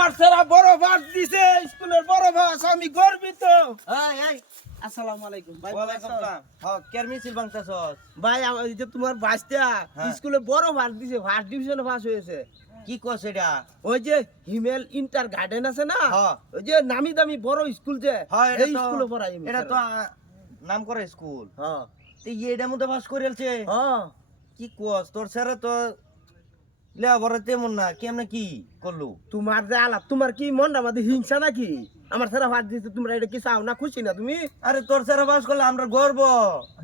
আমার ছেলে বড় ভাত দিছে স্কুলের বড় ভাত আমি গর্বিত। এই এই আসসালামু আলাইকুম। ভাই ওয়ালাইকুম আসসালাম কেয়ার মিছিল বাংতাছস ভাই এই যে তোমার বাচ্চা। স্কুলে বড় ভাত দিছে ফার্স্ট ডিভিশনে পাস হয়েছে। কি কস এটা? ওই যে হিমেল ইন্টার গার্ডেন আছে না। ওই যে নামি দামি বড় স্কুল যে এই স্কুলে পড়াই এটা তো নাম করে স্কুল। হ্যাঁ তো এটার মধ্যে পাস করেছে হ্যাঁ কি কস? তোর স্যারে তো লেবার তেমন না কেমনে কি করলু? তোমার যে আলাপ তোমার কি মনটা মাঝে হিংসা নাকি? আমার ছেলে ভাত তোমরা এটা কি চাও না খুশি না তুমি? আরে তোর স্যারে পাস করলে আমরা গর্ব।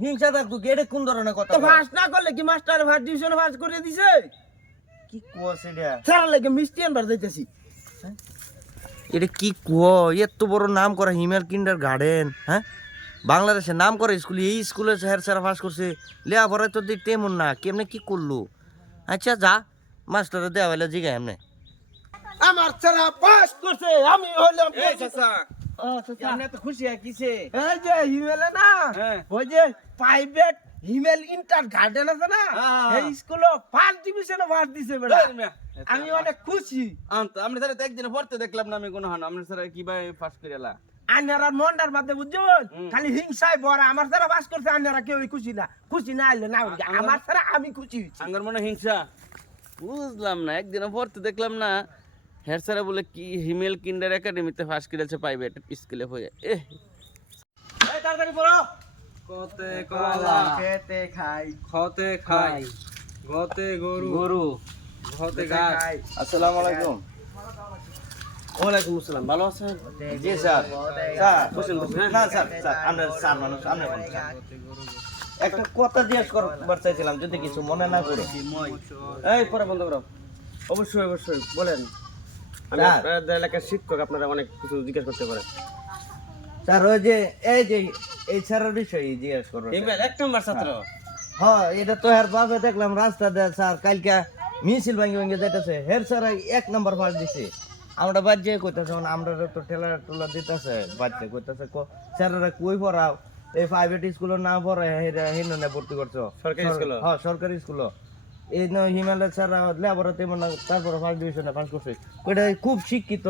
হিংসা থাকতো কি? এটা কোন ধরনের কথা? তো ফার্স্ট না করলে কি মাস্টার ডিভিশনে করে দিছে? কি কস এটা? ছেলে লাগে মিষ্টি আনবার যাইতেছি। এটা কি কো এত বড় নাম করা হিমেল কিন্ডার গার্ডেন হ্যাঁ? বাংলাদেশে নাম করে স্কুল এই স্কুলে হের স্যার পাস করছে। লেয়া পরে তো দেখতে এমন না কেমনে কি করল? আচ্ছা যা। মাস্টারে দেওয়া হলে জিগা এমনি। আমার ছেলে পাস করছে আমি হলাম খুশি কিসে এই যে হিমেলে না হ্যাঁ। ওই যে প্রাইভেট হিমেল ইন্টার গার্ডেন আছে না হ্যাঁ। এই স্কুলে ফার্স্ট ডিভিশনে পাস দিছে বেটা। আমি অনেক খুশি। আন্ত আপনি স্যার একদিন পড়তে দেখলাম না আমি কোনো হান আপনি স্যার কীভাবে ফার্স্ট করে এলা? আন্যারা মন্ডার মধ্যে বুঝছ খালি হিংসায় বড় আমার ছাড়া বাস করছে আন্যারা কেউ খুশি না। খুশি না আইলে না। আমার ছাড়া আমি খুশি হয়েছি। আঙ্গর মনে হিংসা? বুঝলাম না একদিন পড়তে দেখলাম না। হেড স্যার বলে কি হিমেল কিন্ডার একাডেমিতে ফার্স্ট করেছে প্রাইভেট স্কুলে হয়ে। এ তাড়াতাড়ি পড়ো। কতে কলা খেতে খাই। খতে খাই গতে গরু গরু ঘতে গাছ। আসসালামু আলাইকুম। ওয়ালাইকুম আসসালাম ভালো আছেন? জি স্যার। স্যার বসেন, বসেন। না স্যার স্যার আমরা স্যার মানুষ আমরা স্যার। একটা কথা জিজ্ঞেস করবার চাইছিলাম যদি কিছু মনে না করে। এই পরে বন্ধ করো। অবশ্যই অবশ্যই বলেন। আমি আপনাদের এলাকার শিক্ষক আপনারা অনেক কিছু জিজ্ঞেস করতে পারেন। স্যার ওই যে এই যে এই স্যারের বিষয়ে জিজ্ঞেস করব এক নম্বর ছাত্র। হ্যাঁ। এটা তো হের বাপে দেখলাম রাস্তা দিয়ে স্যার কালকে মিছিল ভাঙ্গি ভাঙ্গি যাইতেছে। হের স্যার এক নম্বর ফার্স্ট দিছে। আমরা বাজ্যে কইতেছে মানে আমরা তো ঠেলা টোলা দিতেছে বাচ্চা কইতেছে স্যারেরা কই পড়াও? এই প্রাইভেট স্কুলে না পড়ে হিন্দনে ভর্তি করছ। সরকারি স্কুলে? হ্যাঁ সরকারি স্কুল এই হিমালয় স্যার লেবার তেমন তারপরে ফার্স্ট ডিভিশনে পাস করছে। ওইটা খুব শিক্ষিত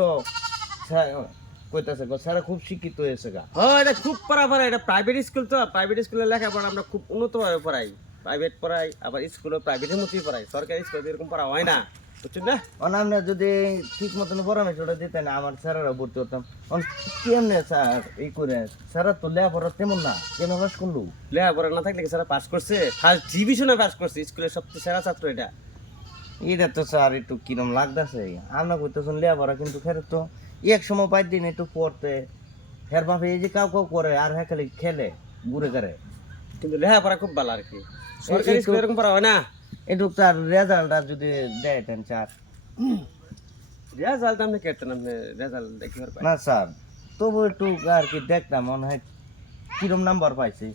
কইতেছে স্যার খুব শিক্ষিত হয়েছে গা। হ্যাঁ এটা খুব পড়া পড়া এটা প্রাইভেট স্কুল তো প্রাইভেট স্কুলে লেখাপড়া আমরা খুব উন্নতভাবে পড়াই। প্রাইভেট পড়াই আবার স্কুলে প্রাইভেটের মতোই পড়াই। সরকারি স্কুলে এরকম পড়া হয় না। বুঝছেন না? অনামনে যদি ঠিক মতন পরামর্শটা দিতেন আমার স্যারেরা ভর্তি হতাম। অন কেমনে স্যার এই করে? স্যার তো লেখাপড়া তেমন না। কেন পাস করলু? লেখাপড়া না থাকলে স্যার পাস করছে? ফার্স্ট ডিভিশনে পাস করছে স্কুলের সবচেয়ে সেরা ছাত্র এটা। এটা তো স্যার একটু কিরম লাগতেছে। আমরা কইতেছেন লেখাপড়া কিন্তু ফের তো। এক সময় পাঁচ দিন একটু পড়তে। হের বাপে এই যে কাউ কাউ করে আর হ্যাঁ খালি খেলে ঘুরে করে কিন্তু লেখাপড়া খুব ভালো আর কি। সরকারি স্কুলে এরকম পড়া হয় না? একটু তার রেজাল্টটা যদি দেয়তেন স্যার। রেজাল্ট আপনি কেটেন আপনি রেজাল্ট দেখি না স্যার তবু একটু আর কি দেখতাম মনে হয় কিরম নাম্বার পাইছি।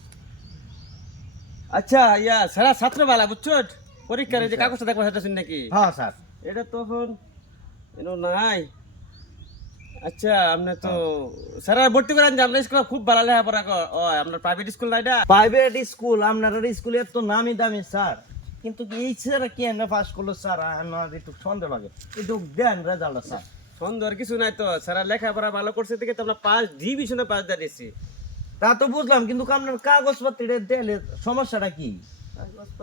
আচ্ছা ইয়া সেরা ছাত্র বালা বুঝছ? পরীক্ষার যে কাগজটা দেখব সেটা শুন নাকি হ্যাঁ স্যার। এটা তখন এনো নাই। আচ্ছা আপনি তো স্যার ভর্তি করেন যে আপনার স্কুলে খুব ভালো লেখাপড়া কর আপনার প্রাইভেট স্কুল না এটা? প্রাইভেট স্কুল আপনার স্কুল এত নামি দামি স্যার। কিন্তু এই স্যার কি এনে পাস করল? স্যার আমার একটু সন্দেহ লাগে। একটু দেন রেজাল্ট স্যার। সুন্দর কিছু নাই তো। স্যার লেখাপড়া ভালো করছে থেকে তো পাস ডিভিশনে পাস দিয়েছি। তা তো বুঝলাম কিন্তু আপনার কাগজপত্র দিলে সমস্যাটা কি?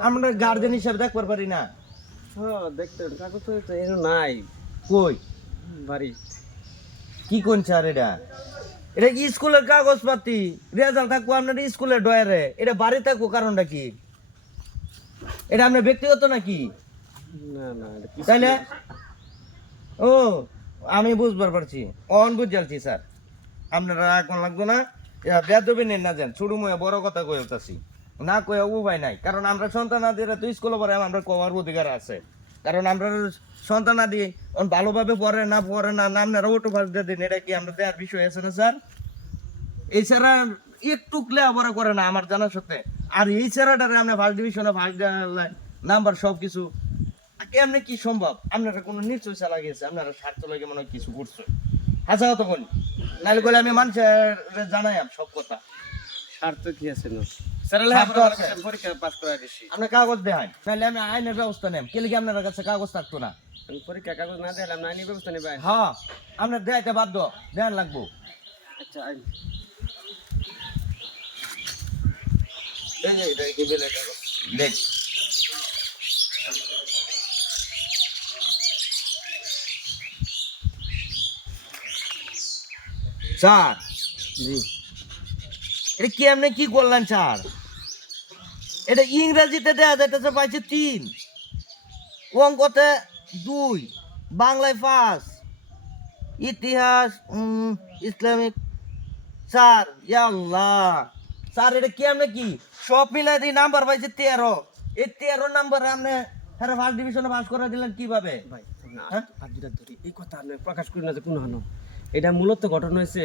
আমরা গার্জেন হিসাবে দেখবার পারি না। হ্যাঁ দেখতে কাগজ তো নাই। কই? বাড়ি। কি কোন স্যার এটা? এটা কি স্কুলের কাগজপাতি রেজাল্ট থাকব আপনার স্কুলের ডয়ারে এটা বাড়ি থাকব কারণটা কি? এটা আপনার ব্যক্তিগত নাকি? না না তাইলে ও আমি বুঝবার পারছি। অন বুঝালছি স্যার। আপনারা এখন লাগবো না। বেদবি নেন না যান। ছোট মুয়ে বড় কথা কয়ে উঠতেছি। না কয়ে উপায় নাই। কারণ আমরা সন্তান আদিরা তো স্কুলে পড়ে আমরা কমার অধিকার আছে। কারণ আমরা সন্তান আদি অন ভালোভাবে পড়ে না পড়ে না না আপনারা ওটো ফার্স্ট দিয়ে দিন। এটা কি আমরা দেওয়ার বিষয় আছে না স্যার? এছাড়া একটু লেখাপড়া করে না আমার জানার সাথে আর এই ছাড়াটারে আমরা ফার্স্ট ডিভিশনে ফার্স্ট নাম্বার সব কিছু কেমনে কি সম্ভব? আপনারা কোনো নিশ্চয় চালা গেছে আপনারা স্বার্থ লাগে মনে হয় কিছু করছে হাসা তখন নাহলে বলে আমি মানুষের জানাই সব কথা। স্বার্থ কি আছে না? আপনি কাগজ নাহলে আমি আইনের ব্যবস্থা কে লিখে আপনার কাছে কাগজ থাকতো না? পরীক্ষা কাগজ না দিলাম না ব্যবস্থা নেবে হ্যাঁ আপনার বাধ্য। দেন লাগবো। আচ্ছা এই যে এটা কি দেখ। স্যার জি। এটা কি আপনি কি করলেন স্যার? এটা ইংরেজিতে দেওয়া যাইতেছে পাইছে তিন। অঙ্কতে দুই। বাংলায় পাঁচ। ইতিহাস উম, ইসলামিক। স্যার ইয়াল্লাহ। স্যার এটা কি আপনি কি? সব মিলাই দিয়ে নাম্বার পাইছে তেরো। এই তেরো নাম্বার আপনি হ্যাঁ ফার্স্ট ডিভিশনে পাস করে দিলেন কীভাবে? ভাই হ্যাঁ? আর দুটা ধরি এই কথা আমি প্রকাশ করি না যে কোনো হানো। এটা মূলত ঘটনা হয়েছে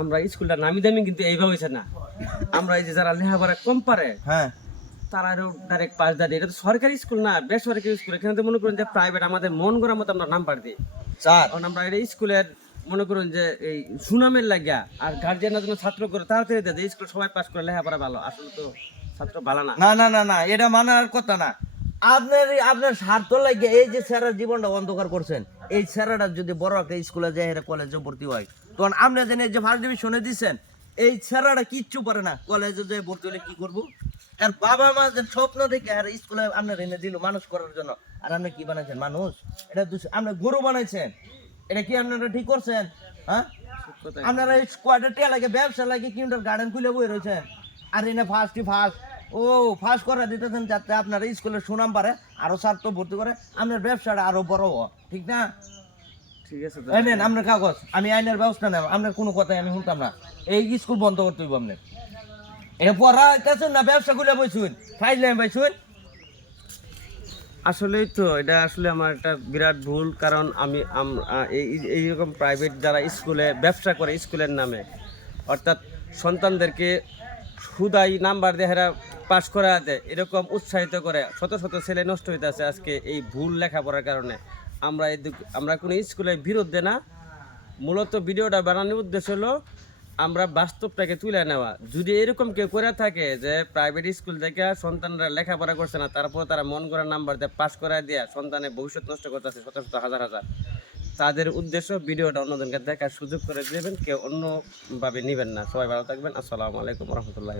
আমরা স্কুলটা নামি দামি কিন্তু এইভাবে হয়েছে না। আমরা এই যে যারা লেখাপড়া কম পারে হ্যাঁ। তারা আরও ডাইরেক্ট পাস দিয়ে। এটা তো সরকারি স্কুল না বেসরকারি স্কুল এখানে তো মনে করেন যে প্রাইভেট আমাদের মন করার মতো আমরা নাম্বার দিই। স্যার। আমরা এটা স্কুলের মনে করুন যে এই সুনামের লাগিয়া আর গার্জিয়ানরা যেন ছাত্র করে তাড়াতাড়ি দেয় স্কুল সবাই পাস করে, লেখাপড়া ভালো। আসলে তো ছাত্র ভালো না। না না না না, এটা মানার কথা না। আপনার আপনার স্বার্থ লাগে এই যে স্যারের জীবনটা অন্ধকার করছেন, এই যদি বড় একটা স্কুলে যায় কলেজে ভর্তি হয়, তখন আপনি যে ফার্স্ট দিচ্ছেন, এই স্যারেরা কিচ্ছু পারে না। কলেজে ভর্তি হলে কি করব? আর বাবা মা যে স্বপ্ন দেখে আর স্কুলে আপনার এনে দিল মানুষ করার জন্য। আর আপনি কি বানাইছেন? মানুষ? এটা দুস- আপনি গরু বানাইছেন। এটা কি আপনারা ঠিক করছেন? হ্যাঁ? আপনারা এই স্কোয়াডের টিয়া লাগে ব্যবসা লাগে কিউন্টার গার্ডেন খুলে বই রয়েছেন। আর এনে ফার্স্টই ফার্স্ট ও ফার্স্ট করে দিতেছেন যাতে আপনার স্কুলের সুনাম পারে আরও স্বার্থ ভর্তি করে আপনার ব্যবসাটা আরও বড় ঠিক না? ঠিক আছে। নেন আপনার কাগজ আমি আইনের ব্যবস্থা নেব আপনার কোনো কথাই আমি শুনতাম না। এই স্কুল বন্ধ করতে হইব আপনার। এটা পড়া হইতেছেন না ব্যবসা খুলে বইছুন। ফাইল পাইছুন আসলেই তো, এটা আসলে আমার একটা বিরাট ভুল, কারণ আমি, আম- এই এইরকম প্রাইভেট যারা স্কুলে, ব্যবসা করে স্কুলের নামে, অর্থাৎ সন্তানদেরকে সুদাই নাম্বার দিয়ে হেরা পাশ করা দেয়, এরকম উৎসাহিত করে শত শত ছেলে নষ্ট হইতে আছে আজকে এই ভুল লেখাপড়ার কারণে। আমরা এই আমরা কোনো স্কুলের বিরুদ্ধে না, মূলত ভিডিওটা বানানোর উদ্দেশ্য হলো আমরা বাস্তবটাকে তুলে নেওয়া। যদি এরকম কেউ করে থাকে যে প্রাইভেট স্কুল থেকে সন্তানরা লেখাপড়া করছে না তারপর তারা মন করার নাম্বার দিয়ে পাশ করা দিয়ে সন্তানের ভবিষ্যৎ নষ্ট করতেছে শত শত হাজার হাজার। তাদের উদ্দেশ্য ভিডিওটা অন্যজনকে দেখার সুযোগ করে দেবেন, কেউ অন্যভাবে নেবেন না। সবাই ভালো থাকবেন। আসসালামু আলাইকুম রহমতুল্লাহ